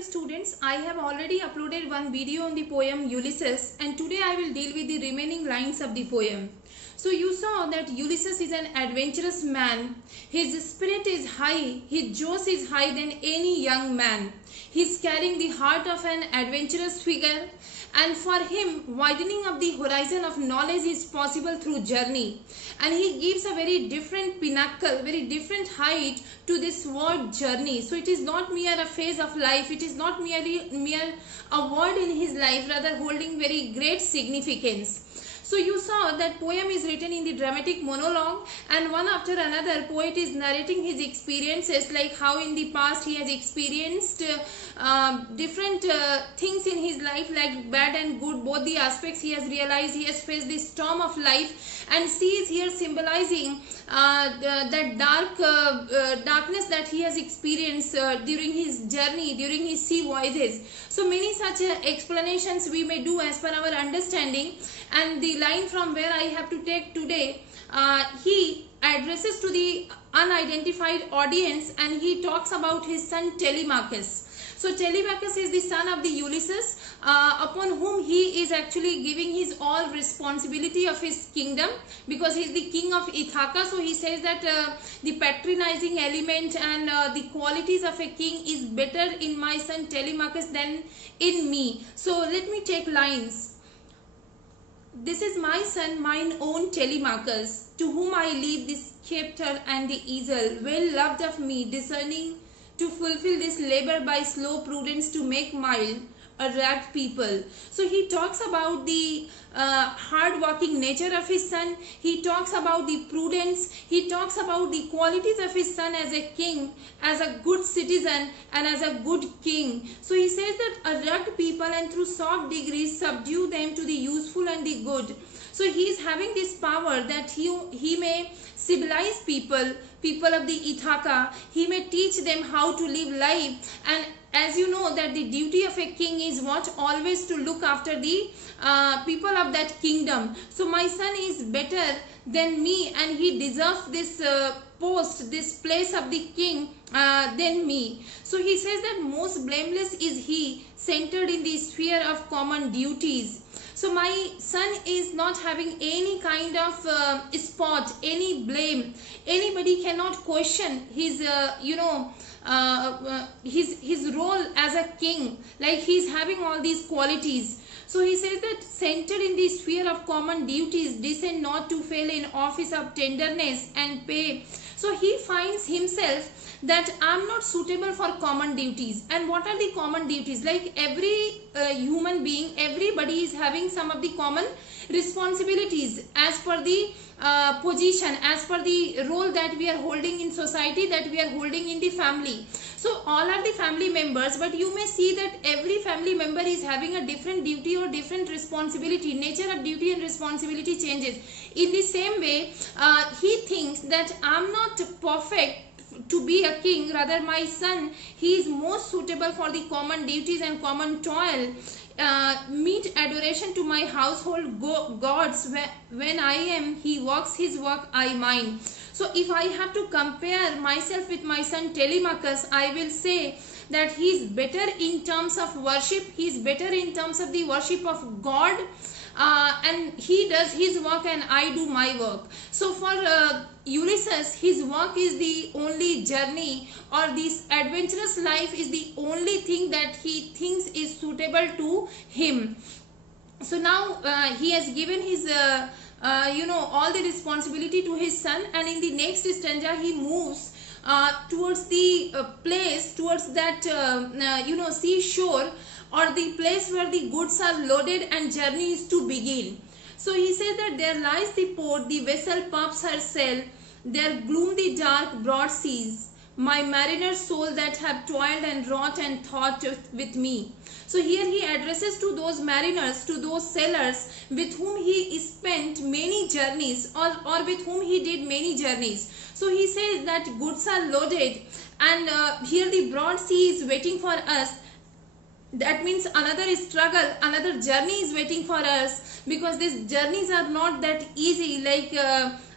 Hello students, I have already uploaded one video on the poem Ulysses, and today I will deal with the remaining lines of the poem. So you saw that Ulysses is an adventurous man. His spirit is high, his josh is higher than any young man. He is carrying the heart of an adventurous figure, and for him widening of the horizon of knowledge is possible through journey, and he gives a very different pinnacle, very different height to this word journey. So it is not mere a phase of life, it is not mere a word in his life, rather holding very great significance. So you saw that poem is written in the dramatic monologue, and one after another poet is narrating his experiences, like how in the past he has experienced different things in his life, like bad and good, both the aspects he has realized. He has faced the storm of life, and sea is here symbolizing that darkness that he has experienced during his journey, during his sea voyages. So many such explanations we may do as per our understanding, and the line from where I have to take today, he addresses to the unidentified audience, and he talks about his son Telemachus. So Telemachus is the son of the Ulysses, upon whom he is actually giving his all responsibility of his kingdom, because he is the king of Ithaca. So he says that the patronizing element and the qualities of a king is better in my son Telemachus than in me. So let me take lines. This is my son, mine own Telemachus, to whom I leave the scepter and the easel, well loved of me, discerning to fulfill this labor by slow prudence to make mild a ragged people. So he talks about the hard-working nature of his son. He talks about the prudence. He talks about the qualities of his son as a king, as a good citizen, and as a good king. So he says that a rugged people, and through soft degrees subdue them to the useful and the good. So he is having this power that he may civilize people of the Ithaca. He may teach them how to live life, and as you know that the duty of a king is what? Always to look after the people of that kingdom. So my son is better than me, and he deserves this post, this place of the king than me. So he says that most blameless is he, centered in the sphere of common duties. So my son is not having any kind of spot, any blame. Anybody cannot question his, his role as a king. Like he's having all these qualities. So he says that centered in the sphere of common duties, descend not to fail in office of tenderness and pay. So he finds himself that I'm not suitable for common duties. And what are the common duties? Like every human being, everybody is having some of the common responsibilities as per the position, as per the role that we are holding in society, that we are holding in the family. So all are the family members, but you may see that every family member is having a different duty or different responsibility. Nature of duty and responsibility changes. In the same way, he thinks that I'm not perfect to be a king, rather my son, he is most suitable for the common duties and common toil. Meet adoration to my household gods. When I am, he works his work, I mine. So if I have to compare myself with my son Telemachus, I will say that he is better in terms of worship, he is better in terms of the worship of God, and he does his work and I do my work. So for Ulysses, his work is the only journey, or this adventurous life is the only thing that he thinks is suitable to him. So now he has given his all the responsibility to his son, and in the next stanza he moves towards the place, towards that seashore, or the place where the goods are loaded and journey is to begin. So he says that there lies the port, the vessel puffs her sail, there gloom the dark broad seas, my mariner soul that have toiled and wrought and thought with me. So here he addresses to those mariners, to those sailors with whom he spent many journeys, or with whom he did many journeys. So he says that goods are loaded, and here the broad sea is waiting for us. That means another struggle, another journey is waiting for us, because these journeys are not that easy. Like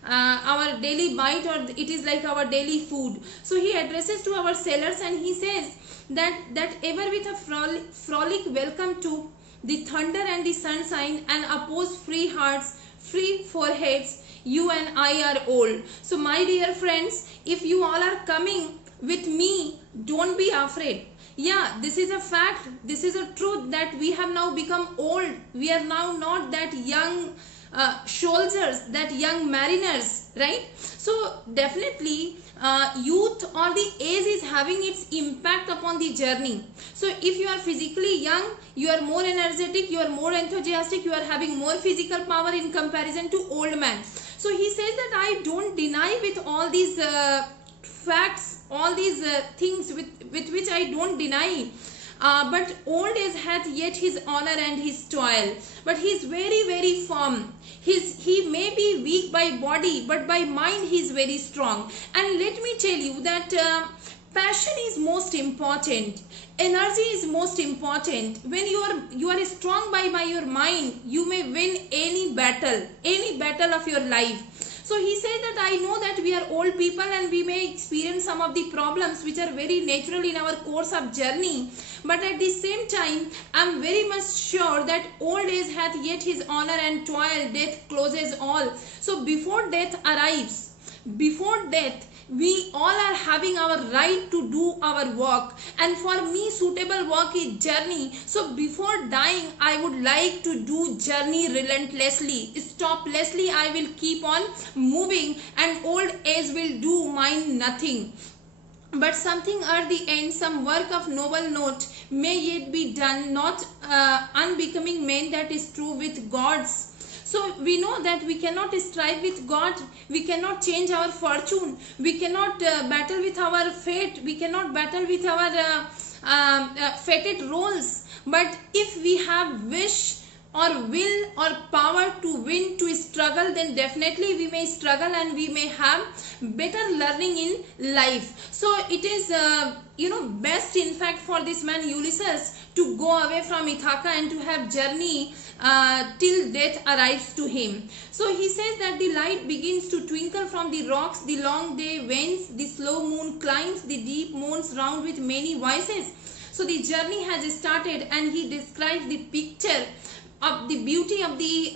our daily bite, or it is like our daily food. So he addresses to our sailors and he says that ever with a frolic welcome to the thunder and the sunshine, and oppose free hearts, free foreheads, you and I are old. So my dear friends, if you all are coming with me, don't be afraid. Yeah, this is a fact, this is a truth, that we have now become old. We are now not that young soldiers, that young mariners, right? So definitely youth or the age is having its impact upon the journey. So if you are physically young, you are more energetic, you are more enthusiastic, you are having more physical power in comparison to old man. So he says that I don't deny with all these facts, all these things with which I don't deny. But old age hath yet his honor and his toil. But he is very, very firm. He may be weak by body, but by mind he is very strong. And let me tell you that passion is most important. Energy is most important. When you are strong by your mind, you may win any battle of your life. So he says that I know that we are old people and we may experience some of the problems which are very natural in our course of journey. But at the same time, I am very much sure that old age hath yet his honor and toil, death closes all. So before death arrives, before death, we all are having our right to do our work, and for me suitable work is journey. So before dying, I would like to do journey relentlessly, stoplessly. I will keep on moving, and old age will do mine nothing. But something at the end, some work of noble note may yet be done, not unbecoming men, that is true with gods. So we know that we cannot strive with God, we cannot change our fortune, we cannot battle with our fate, we cannot battle with our fated roles. But if we have wish or will or power to win, to struggle, then definitely we may struggle and we may have better learning in life. So it is best in fact for this man Ulysses to go away from Ithaca and to have journey till death arrives to him. So he says that the light begins to twinkle from the rocks, the long day wanes, the slow moon climbs, the deep moans round with many voices. So the journey has started, and he describes the picture of the beauty of the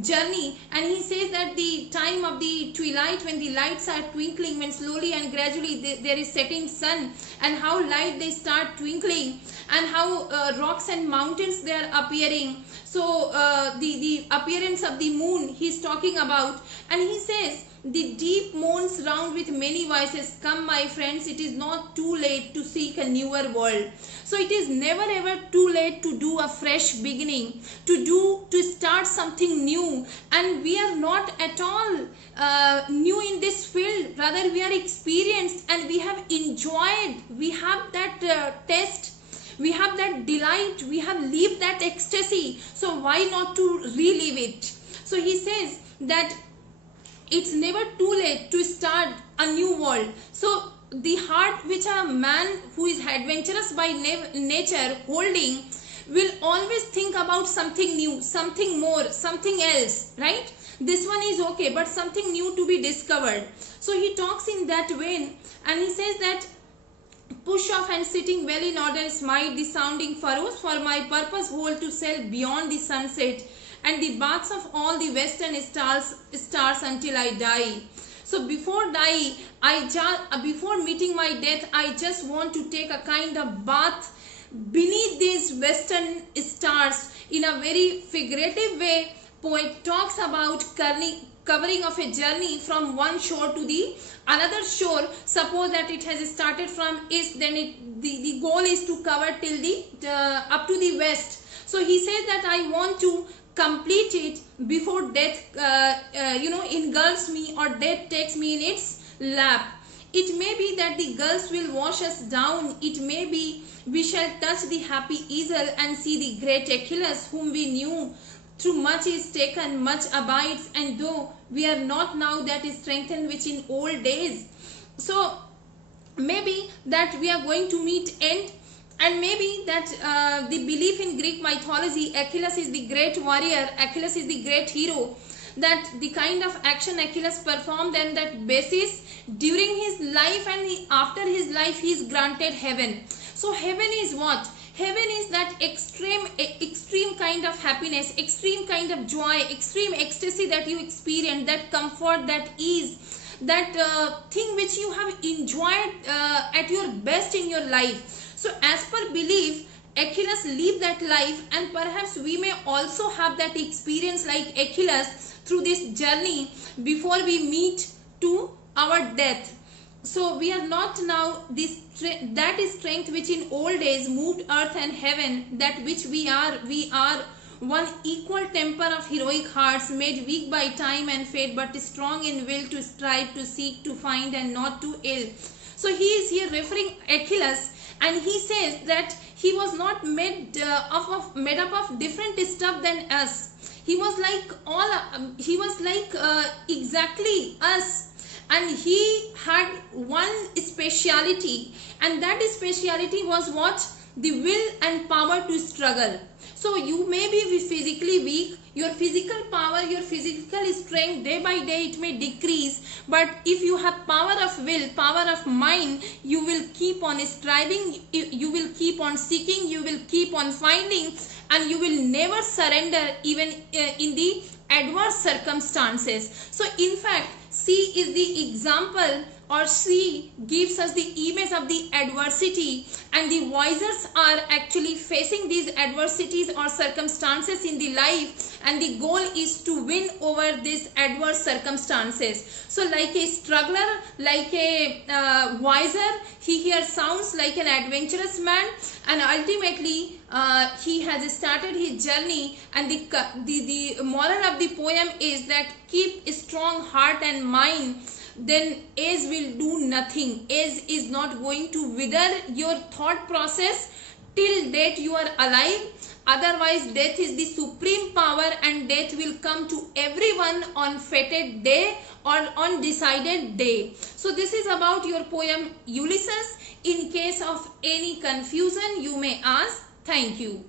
journey, and he says that the time of the twilight, when the lights are twinkling, when slowly and gradually there is setting sun, and how light they start twinkling, and how rocks and mountains they are appearing. So the appearance of the moon he is talking about, and he says the deep moans round with many voices, come my friends, it is not too late to seek a newer world. So it is never ever too late to do a fresh beginning, to start something new. And we are not at all new in this field, rather we are experienced and we have enjoyed, we have that taste, we have that delight, we have lived that ecstasy. So why not to relive it? So he says that it's never too late to start a new world. So the heart which a man who is adventurous by nature holding will always think about something new, something more, something else, right? This one is okay, but something new to be discovered. So he talks in that vein, and he says that push off and sitting well in order smite the sounding furrows, for my purpose hold to sail beyond the sunset and the baths of all the western stars until I die. So before die, before meeting my death, I just want to take a kind of bath beneath these western stars. In a very figurative way, poet talks about covering of a journey from one shore to the another shore. Suppose that it has started from east, then the goal is to cover till the up to the west. So he says that I want to complete it before death engulfs me, or death takes me in its lap. It may be that the gulls will wash us down, it may be we shall touch the happy easel and see the great Achilles whom we knew. Through much is taken, much abides, and though we are not now, that is strengthened which in old days. So maybe that we are going to meet end. And maybe that the belief in Greek mythology, Achilles is the great warrior, Achilles is the great hero. that the kind of action Achilles performed and that basis during his life and after his life he is granted heaven. So heaven is what? Heaven is that extreme kind of happiness, extreme kind of joy, extreme ecstasy that you experience, that comfort, that ease, that thing which you have enjoyed at your best in your life. So as per belief, Achilles lived that life, and perhaps we may also have that experience like Achilles through this journey before we meet to our death. So we are not now that is strength which in old days moved earth and heaven, that which we are one equal temper of heroic hearts, made weak by time and fate, but strong in will to strive, to seek, to find, and not to ill. So he is here referring Achilles, and he says that he was not made up of different stuff than us. He was like exactly us. And he had one speciality, and that speciality was what? The will and power to struggle. So you may be physically weak, your physical power, your physical strength, day by day it may decrease, but if you have power of will, power of mind, you will keep on striving, you will keep on seeking, you will keep on finding, and you will never surrender even in the adverse circumstances. So in fact, C is the example, or C gives us the image of the adversity, and the voyagers are actually facing these adversities or circumstances in the life, and the goal is to win over these adverse circumstances. So like a struggler, like a voyager, he here sounds like an adventurous man, and ultimately he has started his journey, and the moral of the poem is that keep a strong heart and mind, then age will do nothing. Age is not going to wither your thought process till date you are alive. Otherwise death is the supreme power, and death will come to everyone on fated day or on decided day. So this is about your poem Ulysses. In case of any confusion you may ask. Thank you.